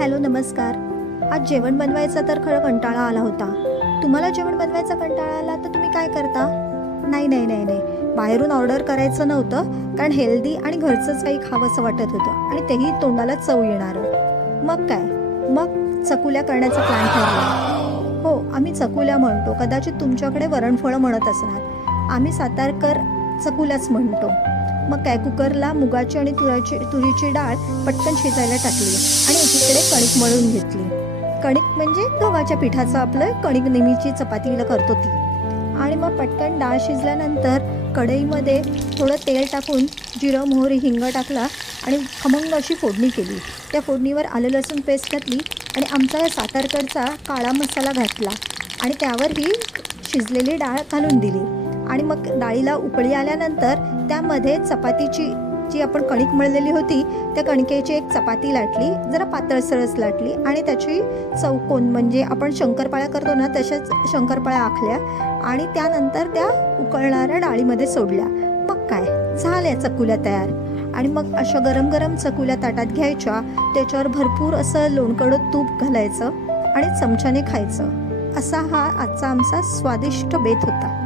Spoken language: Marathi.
हॅलो नमस्कार. आज जेवण बनवायचा तर खरं कंटाळा आला होता. तुम्हाला जेवण बनवायचा कंटाळा आला तर तुम्ही काय करता? नाही नाही नाही नाही बाहेरून ऑर्डर करायचं नव्हतं, कारण हेल्दी आणि घरचंच काही खावंसं वाटत होतं आणि तेही तोंडाला चव येणारं. मग काय, मग चकुल्या करण्याचा प्लॅन ठरला. हो, आम्ही चकुल्या म्हणतो, कदाचित तुमच्याकडे वरणफळं म्हणत असणार. आम्ही सातारकर चकुल्याच म्हणतो. मग काय, कुकरला मुगाची आणि तुरीची डाळ पटकन शिजायला टाकली आणि एकीकडे कणिक मळून घेतली. कणिक म्हणजे गव्हाच्या पिठाचं आपलं कणिक, नेहमीची चपातीला करतो ती. आणि मग पटकन डाळ शिजल्यानंतर कढईमध्ये थोडं तेल टाकून जिरं मोहरी हिंग टाकला आणि खमंग अशी फोडणी केली. त्या फोडणीवर आलं लसूण पेस्ट घातली आणि आमचा सातारकडचा काळा मसाला घातला आणि त्यावर ही शिजलेली डाळ घालून दिली. आणि मग डाळीला उकळी आल्यानंतर त्यामध्ये चपातीची जी आपण कणिक मळलेली होती त्या कणकेची एक चपाती लाटली, जरा पातळसरच लाटली आणि त्याची चौकोन म्हणजे आपण शंकरपाळ्या करतो ना तशाच शंकरपाळ्या आखल्या आणि त्यानंतर त्या उकळणाऱ्या डाळीमध्ये सोडल्या. मग काय, झाल्या चकुल्या तयार. आणि मग अशा गरम गरम चकुल्या ताटात घ्यायच्या, त्याच्यावर भरपूर असं लोणकडं तूप घालायचं आणि चमच्याने खायचं. असा हा आजचा आमचा स्वादिष्ट बेत होता.